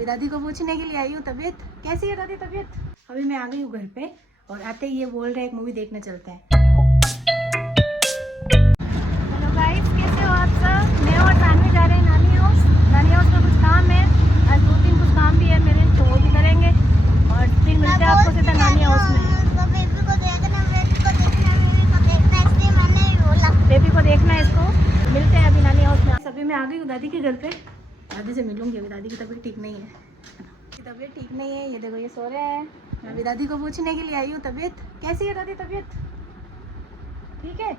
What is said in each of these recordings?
अभी दादी को पूछने के लिए आई हूँ तबीयत कैसी है दादी तबीयत। अभी मैं आ गई हूँ घर पे और आते ही ये बोल रहे एक मूवी देखने चलते हैं। हेलो गाइस, कैसे हो आप सब। मैं और सानवी जा रहे हैं नानी हाउस। नानी हाउस में कुछ काम है, आज 2-3 कुछ काम भी है मेरे, तो वो भी करेंगे और फिर मिलते हैं आपको सीधा नानी हाउस में। बेबी को देखना है, इसको मिलते हैं अभी नानी हाउस में। अभी मैं आ गई हूँ दादी के घर पे, दादी से मिलूंगी। अभी दादी की तबीयत ठीक नहीं है, तबीयत ठीक नहीं है। ये देखो ये सो रहे हैं। मैं अभी दादी को पूछने के लिए आई हूँ तबीयत कैसी है दादी तबीयत ठीक है।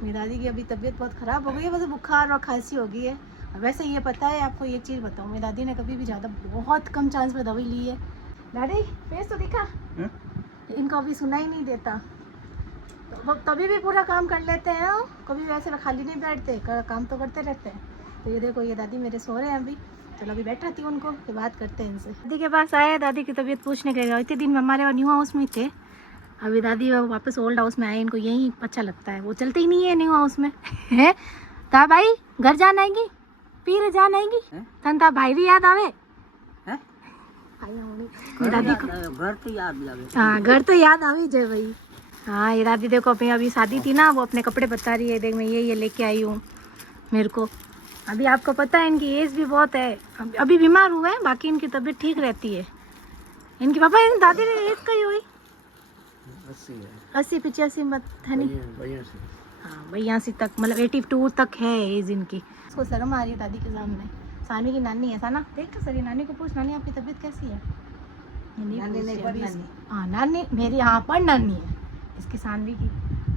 मेरी दादी की अभी तबीयत बहुत ख़राब हो गई है, बस बुखार और खांसी हो गई है। और वैसे ये पता है आपको, एक चीज़ बताऊँ, मेरी दादी ने कभी भी ज़्यादा बहुत कम चांस में दवाई ली है। दादी फेस तो दिखा, इनको अभी सुना ही नहीं देता, तो तभी भी पूरा काम कर लेते हैं। कभी वैसे खाली नहीं बैठते, काम तो करते रहते हैं। तो ये देखो ये दादी मेरे सो रहे हैं अभी। चलो अभी बैठा थी उनको, फिर बात करते हैं इनसे। दादी के पास आए, दादी की तबीयत पूछने के लिए। इतने दिन में हमारे न्यू हाउस में थे, अभी दादी वापस ओल्ड हाउस में आए। इनको यही अच्छा लगता है, वो चलते ही नहीं है न्यू हाउस में है। ता भाई घर जान आएगी, पीर जान आएगी तंता भाई भी याद आवे दादी को। घर तो याद आवे, हाँ घर तो याद आवे जय भाई। हाँ ये दादी देखो, अभी शादी थी ना, वो अपने कपड़े बता रही है। देख मैं ये लेके आई हूँ मेरे को। अभी आपको पता है इनकी एज भी बहुत है, अभी बीमार हुए हैं, बाकी इनकी तबीयत ठीक रहती है। इनकी पापा इन दादी की एज का ही हुई 80-85 मत है नहीं, हाँ 82 तक, मतलब 82 तक है एज इनकी। इसको शर्म आ रही है दादी के सामने। सानवी की नानी ऐसा ना, देख तो सही, नानी को पूछ, नानी आपकी तबीयत कैसी है। हाँ नानी मेरी, हाँ पर नानी है इसकी सानवी की।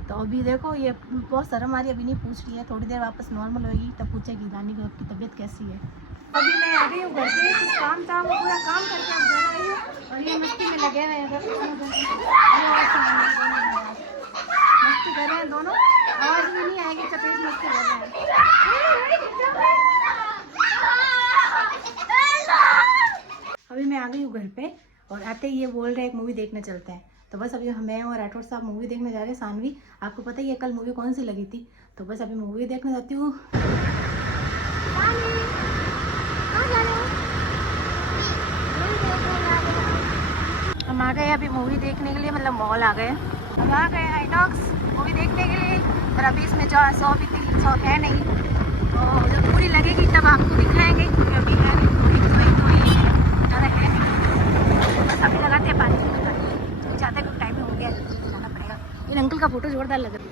तो अभी देखो ये बहुत शर्म आ रही है, अभी नहीं पूछ रही है, थोड़ी देर वापस नॉर्मल होगी तब पूछेगी नानी को आपकी तबीयत कैसी है। अभी मैं आ गई हूँ घर पे, कुछ काम था वो पूरा काम करके अब घर आई हूँ और ये मस्ती में लगे हुए हैं। मस्ती कर रहे हैं दोनों, आवाज भी नहीं आएगी तो तेज मस्ती कर रहे हैं। अभी मैं आ गई हूँ घर पे और आते ही ये बोल रहे एक मूवी देखने चलते हैं। तो बस अभी मैं और राठौर साहब मूवी देखने जा रहे हैं। सानवी आपको पता ही है कल मूवी कौन सी लगी थी, तो बस अभी मूवी देखने जाती हूँ। हम आ गए अभी मूवी देखने के लिए, मतलब मॉल आ गए। हम आ गए आइनॉक्स मूवी देखने के लिए, पर अभी इसमें जो 100 भी 300 है नहीं, तो जब पूरी लगेगी तब आपको दिखाएंगे, क्योंकि अभी है नहीं पूरी, तो ज़्यादा है नहीं। बस अभी लगाते हैं पानी जाते कुछ टाइम हो गया, जाना पड़ेगा। इन अंकल का फोटो जोरदार लग रहा है,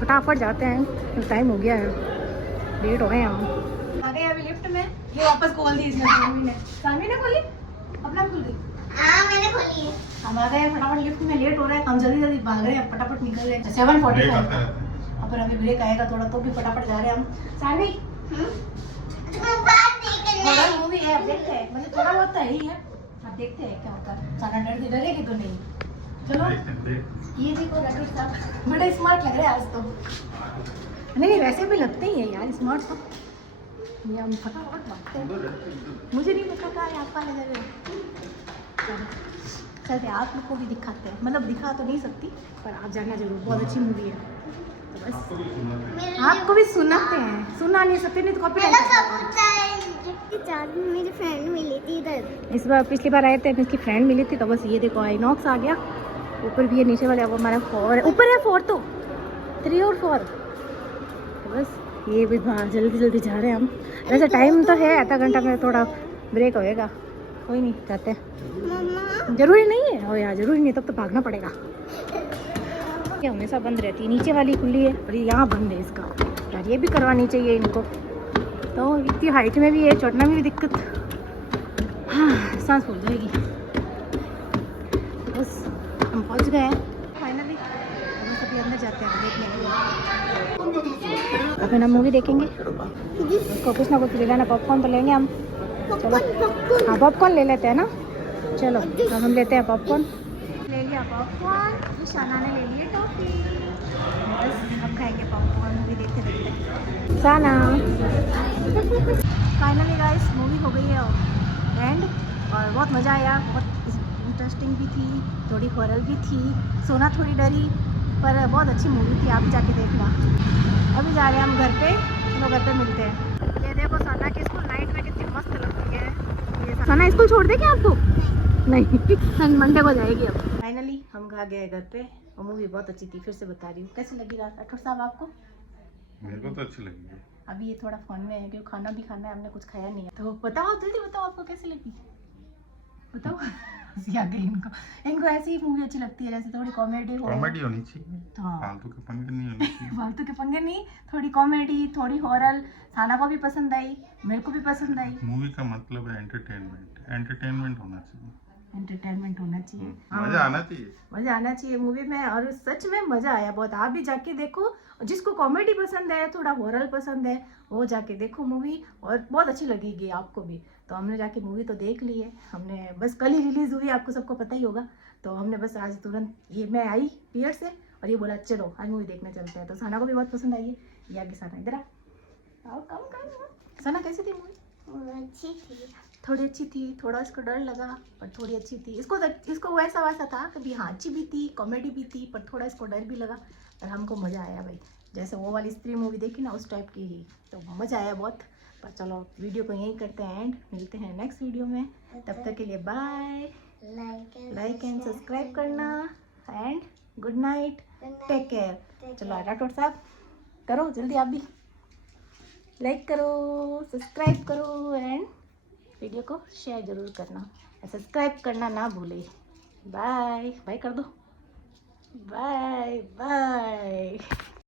फटाफट जाते हैं, टाइम हो गया है, लेट हो गए हम। आ गए अभी लिफ्ट में, ये वापस खोल दी इसने, सानवी ने खोली, अपना खोल दी। हाँ मैंने खोली है। हम आ गए फटाफट लिफ्ट में, लेट हो रहा है, हम जल्दी जल्दी भाग रहे हैं, फटाफट निकल रहे हैं। 7:45 अब अभी ब्रेक आएगा थोड़ा, तो भी फटाफट जा रहे हैं हम। सानवी थोड़ा मूवी है, अब देखते हैं, मतलब थोड़ा बहुत तो है ही है, अब देखते हैं क्या होता है। सारा डरेगी तो नहीं, चलो। ये देखो राठौर साहब बड़े स्मार्ट लग रहे हैं आज तो। नहीं वैसे भी लगते ही है यार स्मार्ट तो। ये हम फटाफट भागते हैं, मुझे नहीं पता कहाँ है आपका नजर है। चलते आप लोग को भी दिखाते हैं, मतलब दिखा तो नहीं सकती पर आप जाना जरूर, बहुत अच्छी मूवी है। तो बस आपको भी सुनाते हैं, सुना नहीं सकते नहीं तो कॉपी। मेरी फ्रेंड मिली थी इधर, इस बार पिछली बार आए थे, इसकी फ्रेंड मिली थी। तो बस ये देखो आइनॉक्स आ गया, ऊपर भी है, नीचे वाले वो हमारा 4 है, ऊपर है 4, तो 3 और 4। तो बस ये भी जल्दी जल्दी जा रहे हैं हम। वैसे टाइम तो है, आधा घंटा में थोड़ा ब्रेक होएगा, कोई नहीं जाते हैं। जरूरी नहीं है और यार जरूरी नहीं, तब तो भागना पड़ेगा। ये हमेशा बंद रहती है, नीचे वाली खुली है और यहाँ बंद है इसका। यार ये भी करवानी चाहिए इनको, तो इतनी हाइट में भी है, चढ़ना में भी दिक्कत, हाँ सांस फूल जाएगी। बस हम पहुँच गए हैं फाइनली, बस अभी अंदर जाते हैं देखने के लिए। अभी हम मूवी देखेंगे, उसको कुछ ना कुछ लेना, पॉपकॉर्न तो लेंगे हम। चलो हाँ पॉपकॉर्न ले लेते हैं ना, चलो अब हम लेते हैं पॉपकॉर्न। ले लिया पॉपकॉर्न, शाना ने ले लिए टॉफी, बस हम खाएंगे पॉपकॉर्न मूवी देखते देखते। शाना फाइनली गाइस मूवी हो गई है एंड, और बहुत मज़ा आया, बहुत इंटरेस्टिंग भी थी, थोड़ी हॉरर भी थी, सोना थोड़ी डरी, पर बहुत अच्छी मूवी थी, आप भी जाके देखना। अभी जा रहे हैं हम घर पे, चलो घर पे मिलते हैं। ये देखो सोना की स्कूल नाइट में कितनी मस्त लग रही है। सना स्कूल छोड़ दे क्या आपको? नहीं मंडे को जाएगी अब। फाइनली हम आ गए घर पे और मूवी बहुत अच्छी थी, फिर से बता रही हूँ। कैसी लगी राठौर साहब आपको? मेरे को तो अच्छी लगी। अभी ये थोड़ा फोन में है क्योंकि खाना भी खाना है, हमने कुछ खाया नहीं है। तो बताओ जल्दी बताओ आपको कैसी लगी, बताओ। हंसी आ गई इनको ऐसी ही मूवी अच्छी लगती है जैसे थोड़ी कॉमेडी हो। कॉमेडी होनी चाहिए, हाँ फालतू के पंगे नहीं होने चाहिए। फालतू के पंगे नहीं, थोड़ी कॉमेडी थोड़ी हॉरर। साना को भी पसंद आई, मेरे को भी पसंद आई। मूवी का मतलब है एंटरटेनमेंट, एंटरटेनमेंट होना चाहिए, एंटरटेनमेंट होना चाहिए, मजा आना चाहिए, मजा आना चाहिए मूवी में। और सच में मजा आया बहुत। आप भी जाके देखो, जिसको कॉमेडी पसंद है थोड़ा हॉरर पसंद है वो जाके देखो मूवी, और बहुत अच्छी लगेगी आपको भी। तो हमने जाके मूवी तो देख ली है, हमने बस कल ही रिलीज हुई, आपको सबको पता ही होगा। तो हमने बस आज तुरंत, ये मैं आई पियर से और ये बोला चलो आज मूवी देखने चलते हैं। तो सना को भी बहुत पसंद आई है। ये आगे सना इधर आओ, कम कम। सना कैसी थी मूवी? अच्छी थी। थोड़ी अच्छी थी, थोड़ा इसको डर लगा पर थोड़ी अच्छी थी। इसको वैसा वैसा था कभी, हाँ अच्छी भी थी कॉमेडी भी थी पर थोड़ा इसको डर भी लगा। पर हमको मज़ा आया भाई, जैसे वो वाली स्त्री मूवी देखी ना उस टाइप की ही, तो मज़ा आया बहुत। पर चलो वीडियो को यहीं करते हैं एंड, मिलते हैं नेक्स्ट वीडियो में। तब तक के लिए बाय, लाइक एंड सब्सक्राइब करना and good night, take care. चलो राठौर साहब करो जल्दी, आप भी लाइक करो सब्सक्राइब करो एंड वीडियो को शेयर जरूर करना, सब्सक्राइब करना ना भूले। बाय बाय कर दो, बाय बाय।